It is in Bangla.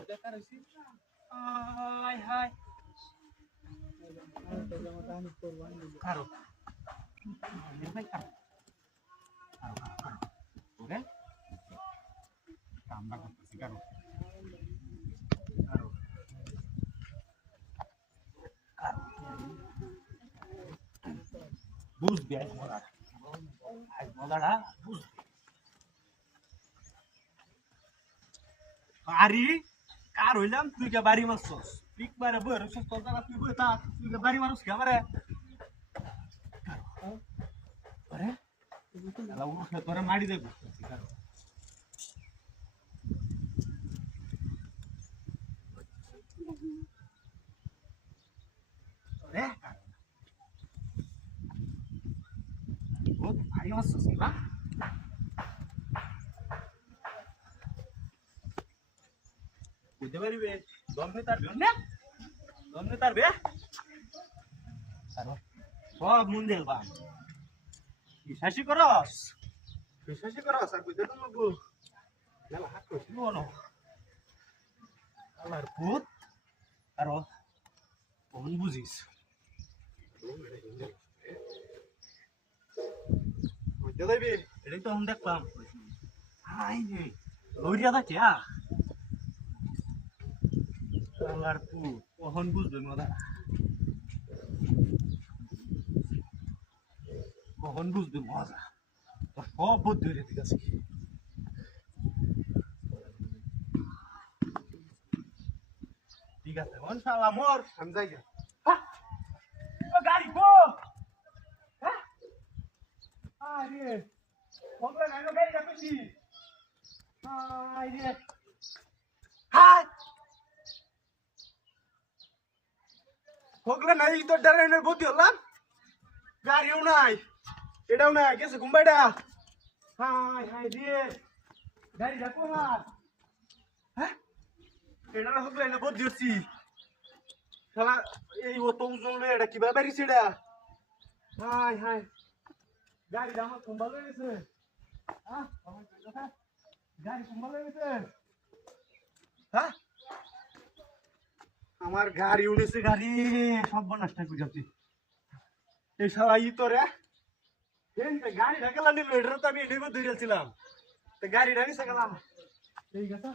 বেকার হইছি হাই হাই কারো ভাই কারো ওরে কামটা করতেছি কারো কারো বুঝবি আজ মজাটা বুঝবি আরে কার হইলাম তুই কে বাড়ি মারছস পিক মারে বই রছস তোর জায়গা তুই বই তা তুই কে বাড়ি মারছস কে আমারে আরে আলা উঠে তোরে মারি দেব আরে ও ভাই মারছস না বুঝতে পারবে দমনে তার না দমনে তার বে আর সব মন দেখবা বিশ্বাসই করস আর বুঝতে তো লাগবো না হাত করছি বনো আল্লাহর ভূত আর কোন বুঝিস বুঝতে পারবি এটাই তো আমি দেখলাম হাই রে লইয়া দা কে আল্লাহর ভূত কখন বুঝবে মজা কখন বুঝবে মজা তোর সব বুদ্ধি হয়ে ঠিক আছে ঠিক আছে ইনশাআল্লাহ মোর আমি যাই ও গাড়ি গো হ্যাঁ আরে বন্ধু না গাড়ি রাখছি আরে হাই হোগলা নাই তো ডরানোর বুদ্ধি হলাম গাড়িও নাই এটাও নাই গেছে ঘুমবাইটা হাই হাই রে গাড়ি রাখো না হ্যাঁ এটা হোগলা না বুদ্ধি হচ্ছি শালা এই ও তো ওজন লয়ে এটা কিভাবে বাড়িছে এটা হাই হাই গাড়ি আমার কুম্বাল হয়ে গেছে হ্যাঁ গাড়ি কুম্বাল হয়ে গেছে হ্যাঁ আমার গাড়ি উড়েছে গাড়ি সব নষ্ট করে যাচ্ছি এই শালা ই তো রে গাড়ি ঢাকালাম নিল এটা তো আমি এটাই ধরেছিলাম তো গাড়ি ঢাকিছে গেলাম ঠিক আছে